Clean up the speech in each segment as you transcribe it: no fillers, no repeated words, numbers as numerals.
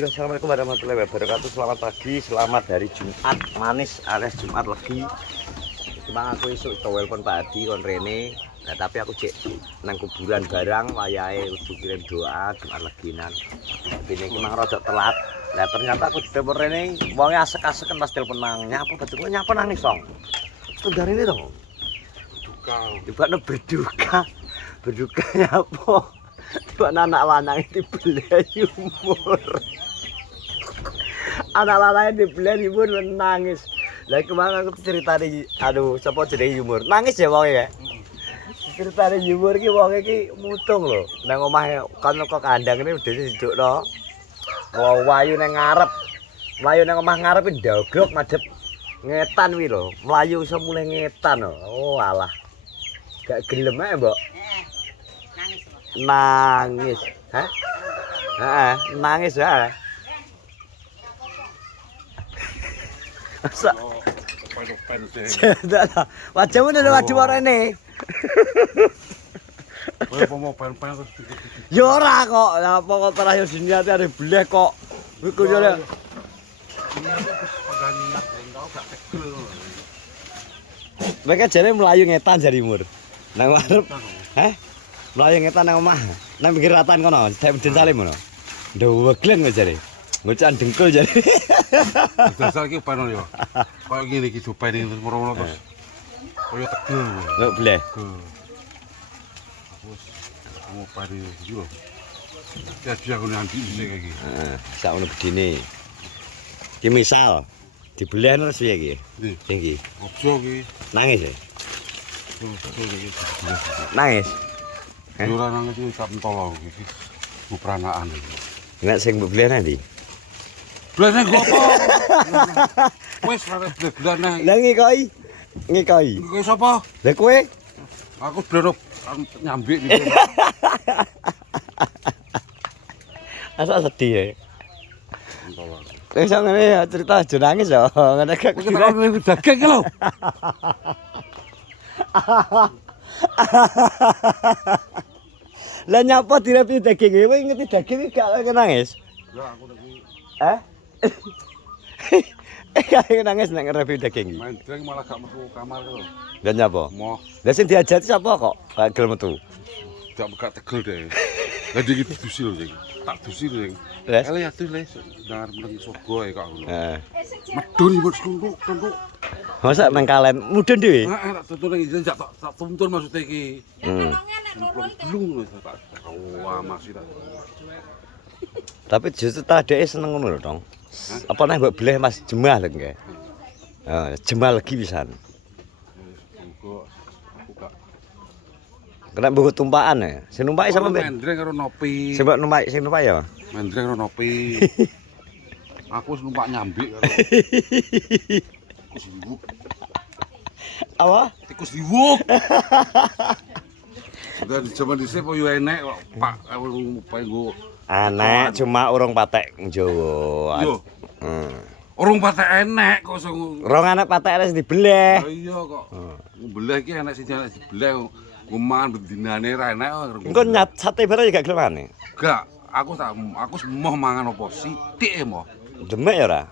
Assalamualaikum warahmatullahi wabarakatuh. Selamat pagi, selamat hari Jumat manis alias Jumat legi. Cuma aku esuk telepon Pak Adi kon rene. Nah, tapi aku cek nang kuburan barang wayahe kudu kirim doa Jumat leginan. Dene iki mang rada telat. Lah ternyata aku ditelepon rene wonge asek-aseken pas telepon mang. Nyapa betul nyapa nangis song. Tendarene to. Duka. Dibakno berduka. Berduka nyapa? Buat anak lanang itu belah humor. Anak lanang itu belah humor menangis. Lah kemarin aku ceritane aduh sapa jenenge humor. Nangis ya wong ya. Ceritane humor iki wong iki mutung lho. Nang omahe kan kok kandang ini udah didukno. Wayu nang ngarep. Mlayu nang omah ngarep ndogrok madhep ngetan wi lho. Mlayu iso mulih ngetan lho. Oh alah. Gak gelem ae, Mbok. Nangis, hah? Nangis ya. Masa? Wajahmu udah wajah warna Ya ora kok, apa kok terakhir sini ada belah kok. Iku jare. Mereka jare melayu ngetan jari mur. Nang warep. Hah? Melayu ngetan nang omah. Nang pinggir ratan kono, Dek Meden Salim ngono. Ndeweglen kok jare. Ngocan dengkul jare. Dasar iki pano yo. Kayak ngene iki dopene terus merono terus. Kaya tegel. Lho bleh. Wes mau pari iki lho. Jadi aku nanti iki iki. Heeh, sak ngono gedine. Ki misal dibeleh terus piye iki? Ndi? Sing iki. Ojo iki. Nangis ya? Ojo iki. Nangis. Ora nang iki sak entol iki. Bupranaan iki. Nek sing mbok beleh nanti. Blene kok apa? Wes ora blene. Lah ngikoi. Ngikoi. Iki sapa? Lah kowe Aku blene nyambik iki. asa sedih ya. Entol. Wis ngene ya cerita aja nangis ya. Ngene gak Iki tak daging lho. Lah nyapa direpi daging kowe ngerti daging iki gak nangis? Ya aku iki Hah? Kayak nangis nek ngerepi daging iki. main dreng malah gak metu kamar lho. Lah nyapa? Moh, Lah sing diajati sapa kok? Gak gelem metu. gak tegel deh. Lah iki dusi lho iki. Tak dusi lho iki. Les? Ele ya tuh les, dengar meneng surga ya kok ngono. Heeh. Medun iki tunduk. Masa nang kalen mudun dhewe? Heeh, tak tuntun iki tak tuntun maksud iki. Belum lho tak. Wah, masih tak. Tapi justru tadeke seneng ngono lho, Dong. Apa nek mbok beleh Mas jemah lho nggih. Jemah lagi pisan. Surga aku gak Kena mbok tumpakan ya. Sing numpaki sama mbek. Mendreng karo nopi. Sing mbok numpak ya. Mendreng karo nopi. Aku wis numpak nyambik karo tikus diwuk. Apa? Tikus diwuk. Udah di zaman dhisik kok yo enek kok Pak nggo Anek cuma urung patek Jawa. Yo. Urung patek enek kok sing Rong anak patek wis dibeleh. iya kok. Mbelah iki enek sing enek dibeleh ngomongan bendinane ra enek. Engko nyat sate bareng gak gelem. Gak, aku semoh mangan apa sithik moh. Demek ya ora?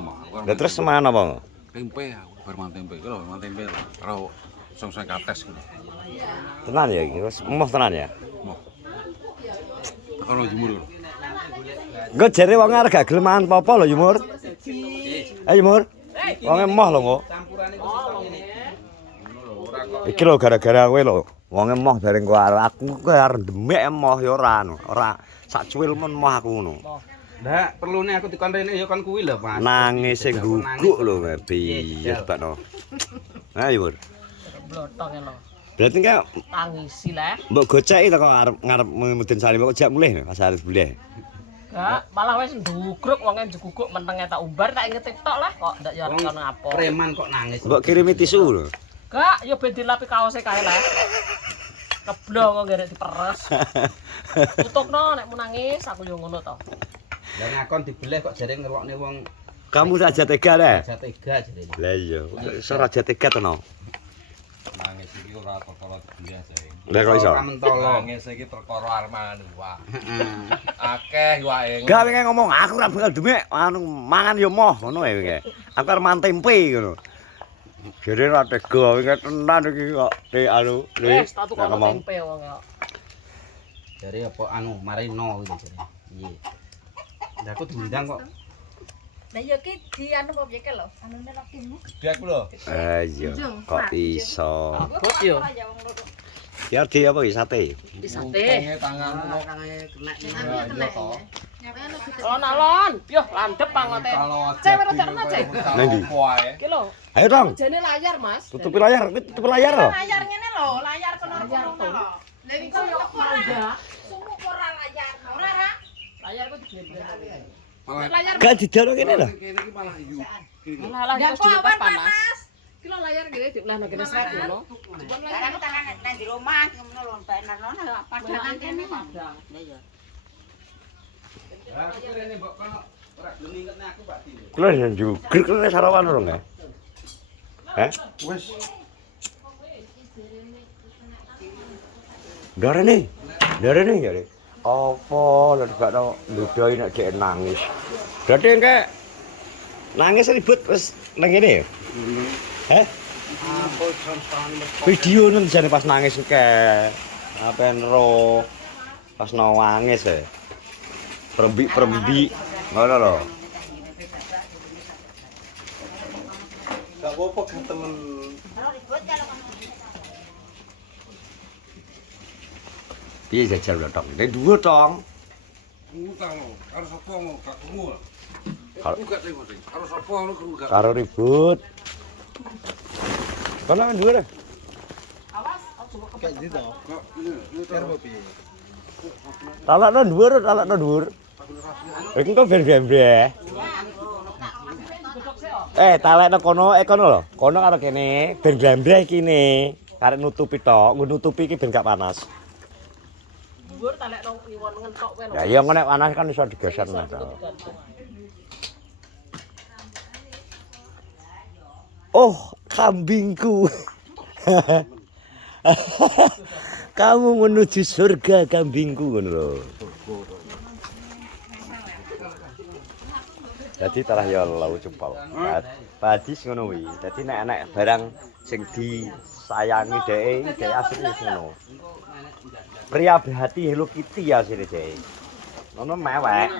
Moh. Lah terus semangan apa? Tempe aku bar mangan tempe. Lho, mangan tempe karo sing kates ngono. Tenan ya iki, wis emoh tenan ya. Moh. Kalau jemur. Engko jare wong arep gak gelem mangan apa lho Yumur. Yumur. Wong emoh lho kok. Iki lho gara-gara kowe lho. Wong emoh bareng kowe aku kowe arep demek emoh ya ora anu. Ora sak cuwil men emoh aku ngono. Ndak, perlune aku dikon rene ya kon kuwi lho, Mas. Nangis sing guguk lho piye bakno. Ha Yumur. Blothong lho. Berarti kan Tangisi lah. mbok goceki to kok ngarep Meden Salim kok jak mulih pas arep boleh. Gak, malah wis ndugruk wonge njuguk mentenge tak umbar tak inget TikTok lah kok ndak yo ono apa. Preman kok nangis. Mbok kirimi tisu lho. Gak, yo ben dilapi kaose kae lah. Keblong kok garek diperes. Tutupno nek mau nangis aku yo ngono to. Lah ngakon dibeleh kok jare ngerokne wong Kamu saja tega deh. aja tega jare. Lah iya, iso raja tega to no. Nangis iki ora perkara biasa. Lah kok iso? Mentolo. Nangis iki perkara arman wae. Akeh wae. Gak wingi ngomong aku ora bakal demek anu mangan ya moh ngono ya wingi. Aku arep mangan tempe ngono. Jare ora tega wingi tenan iki kok anu Wes tak tukang tempe wong kok. Dari apa anu marino gitu jare. Iya. Lah aku diundang kok. Lah ya ki di anu apa iki lho, anune lho kimu. Gede aku lho. Iya kok iso. Abot yo. Ya di apa iki sate? Sate. Tanganmu Kena toh. Lon alon. Yo landep pangote. Kalau Cewek rada kena cek. Nang ndi? Wae. Iki lho. Ayo dong, Jane layar, Mas. tutupi layar, tutupi layar lho. Layar ngene lho, layar kono kono lho. Lah iki kok ora. Sumuk ora layar. Ora ra. Layar kok digeblek. Malah Layar Gak didalo kene lho. kene iki malah iyu. Malah Ndak wis dilepas apa panas. panas. Iki lho layar gede diulahno kene srek ngono. Barang tangan nang di rumah ngono lho, baenan ono padang kene. Padang. Lah aku rene mbok kono ora gelem ingetne aku Pak Di. Kulo yen jugrik kene sarapan lho nggih. Heh? Wes. Darene. Darene ya. Apa lho gak tau ndodoi nek jek nangis. Berarti engke nangis ribut wis nang kene ya? Heh? Apa sampean Video nang jane pas nangis engke. Apen ro pas nangis e. Perembik-perembik ngono lho. Gak apa-apa kan temen. Piye jajal lho tong. Nek dhuwur tong. Utang lo, karo sapa lo, gak krungu. Karo- Aku gak tengok. Karo sapa lo krungu gak. Karo ribut. Kono nang dhuwur. Gak gitu. Kok ini karo piye? Talakno dhuwur, talakno dhuwur. Iki kok ben-ben. Talekno kono, kono lho. Kono karo kene, ben glambreh kene. Karek nutupi tok, nggo nutupi iki ben gak panas. Dhuwur talekno iwon ngentok wae lho. Ya iya nek panas kan iso digeser nah. Oh, kambingku. Kamu menuju surga kambingku ngono lho. Dadi tarah ya lau cepol. Badis ngono kuwi. Dadi nek enek barang sing disayangi dhek asli wis ngono. Pria berhati Hello Kitty ya sini dhek. Ngono mewek.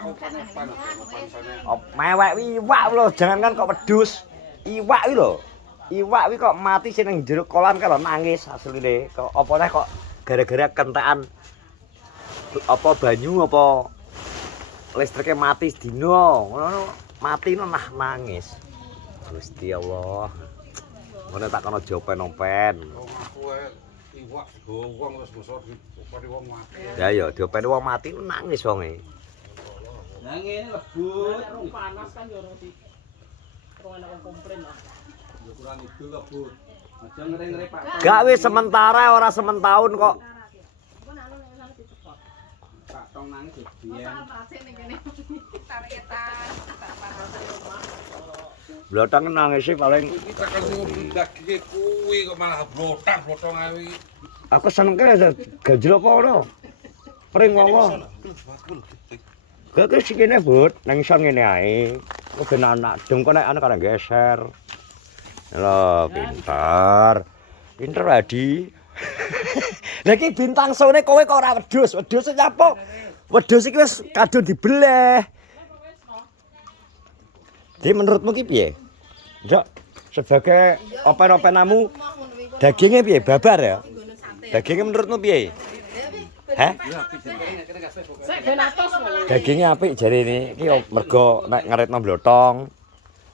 Oh, mewek iwak lho, jangankan kok wedhus. Iwak iki lho. Iwak iki kok mati sing nang jero kolam kan lho nangis asline. Kok apa neh kok gara-gara kentekan apa banyu apa listriknya mati sedina. Ngono mati nah nangis. Gusti Allah. Ngono tak kono jopen-open. Aku iwak wong wis bosok dipari wong mati. Ya ya diopeni wong mati nangis wonge. Lah ngene lebut. Nek rong panas kan yo ora di. Ora ana wong komplain lah. Ya kurang itu lebut. Aja ngere-ngere Pak. Gak wis sementara ora sementahun kok. Pak tong nangis yo biyen. Blotong nangis sih paling Kita kan sing daging kuwi kok malah blotang ae. aku seneng kene gajrok apa ngono. Pring wong. Gak sik kene but nang ison ngene ae. Kok ben anak dem kok nek ana kadang geser. Lho, pintar. Pinter Adi. Lah iki bintang sone kowe kok ora wedhus. Wedhus nyapa? Wedhus iki wis kadung dibeleh. Jadi menurutmu ki piye? Ndok, sebagai open-openamu dagingnya piye? Babar ya? Dagingnya menurutmu piye? Heh? Sik ben atos lho. Dagingnya apik jare ini. Iki mergo nek ngeritno blotong.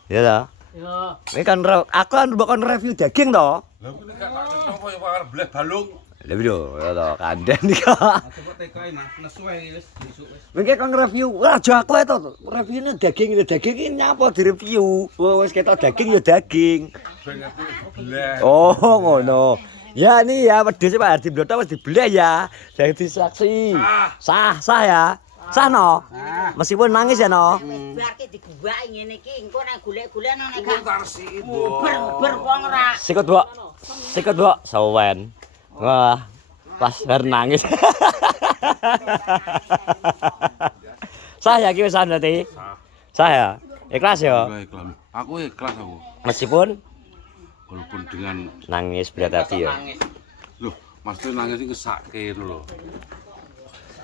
Ya ta? Ya. Ini kan aku kan bakal review daging to. Lah kuwi gak tak napa ya karo bleh balung. Lha lho, ya to, kandhen iki kok. Coba tekai Mas, nesu ae wis besok wis. Mengke kan review, aja aku to. Reviewnya daging iki nyapa direview. Wis ketok daging ya daging. Ben ngerti bleh. Oh, ngono. Ya ini ya wedhus Pak Hardi Bloto wis dibeleh ya. Dadi saksi. Sah ya. Sah no. Ah. Meskipun nangis ya no. Barke diguwaki ngene iki engko nek golek-golek nek Iku gak tarsi ber wong ora. Sikut bu. Sikut bu. Sawen. Wah. Pas nangis. Sah ya ki wis berarti. Sah ya. Ikhlas ya. Ikhlas. Aku ikhlas aku. Meskipun Walaupun dengan nangis berat hati ya. loh, maksudnya nangis iki ngesake lho.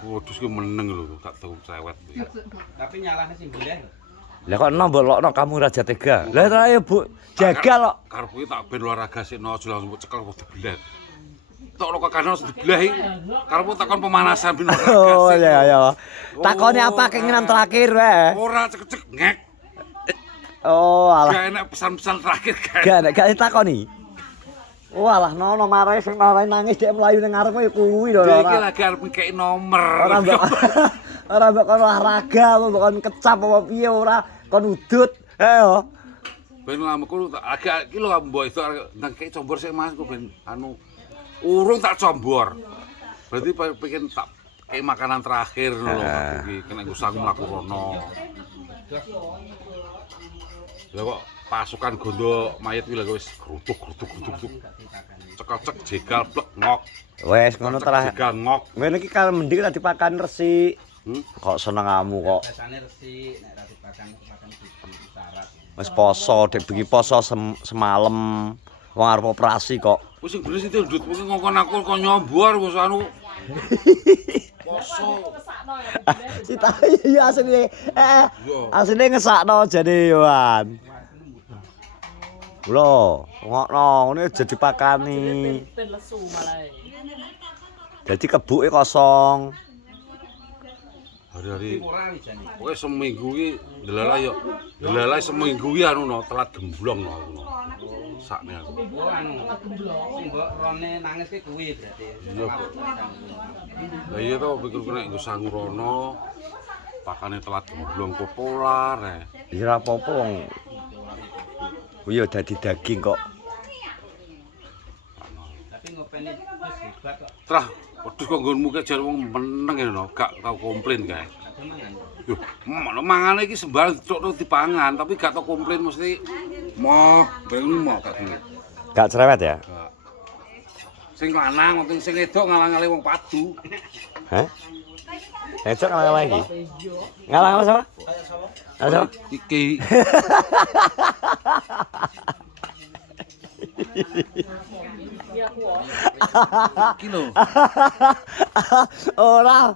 Waduh ki meneng lho, gak tau cerewet. Tapi nyalahnya sing boleh. Lah kok nombolokno kamu raja tega. Lah ayo Bu, jaga lho. Karepku tak ben olahraga sikno aja langsung cekel kok dibelah. Tok lo kakano dibelahi. Karepku takon pemanasan ben olahraga. Oh sik. iya iya. Takone apa keinginan terakhir wae. Ora cek-cek ngek. Oh alah. Gak enak pesan-pesan terakhir kan. Gak takoni. Oh alah nono marahe sing marahe nangis dhek mlayu ning ngarep ya kuwi lho Iki ora. lagi arep ngekeki nomor. Ora mbok ora mbok kon olahraga apa mbok kon kecap apa piye ora kon udut. Ayo. Ben lamaku agak iki lho mbok itu nang kek combor sik Mas ku ben anu urung tak combor. Berarti pengen tak kayak makanan terakhir lho aku iki kena usah mlaku rono. Lah kok pasukan gondo mayit kuwi lha wis grutuk. Cekak-cek jegal blek ngok. Wes ngono terakhir. Jegal ngok. Ngene iki kan mending tak dipakan resik. Hmm? Kok seneng kamu kok. Biasane resik nek ra dipakan siji syarat. Wis poso, dek bengi poso semalam. Wong arep operasi kok. Wis sing bener sih ndut mungkin ngongkon aku kok nyombor wis anu. Poso. Ngesakno ya. Cita iya asline asline ngesakno jane Yohan. Lho, ngokno ngene jadi pakani. Ben lesu malah. Jadi kebuke kosong. Hari-hari Ora wijane. pokoknya seminggu iki delala yo. Delala seminggu iki anu no telat gemblong no. Sakne aku. Oh anu. Sing mbok rone nangis ki kuwi berarti. Iya, Kok. Lah iya to pikir kena nggo sangurono. Pakane telat gemblong popolar. Ya ora apa-apa wong. Iya dadi daging kok. Tapi ngopeni wis hebat kok. Trah, wedhus kok nggonmu ke jar wong meneng ya no, gak tau komplain kae. Ada mangan. Yo, mangane iki sembarang cocok dipangan tapi gak tau komplain mesti moh, ben moh gak duwe. Gak cerewet ya? Gak. Sing lanang utawa sing wedok ngalang-alang wong padu. Hah? Ecok ngalah lagi. Ngalah apa sama? Ngalah. Iki iki lho. Ora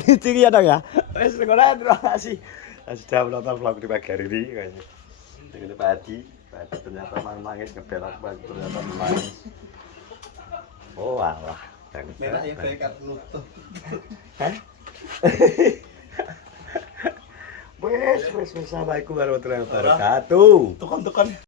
diting ya dong ya. Wis ngono terima kasih. Sudah menonton vlog di pagi hari ini kayaknya. Dengan Pak Adi ternyata nangis ngebel aku ternyata nangis. Oh alah. Merah ya baik nutup. Hah? Wes, assalamualaikum warahmatullahi wabarakatuh. Tukon.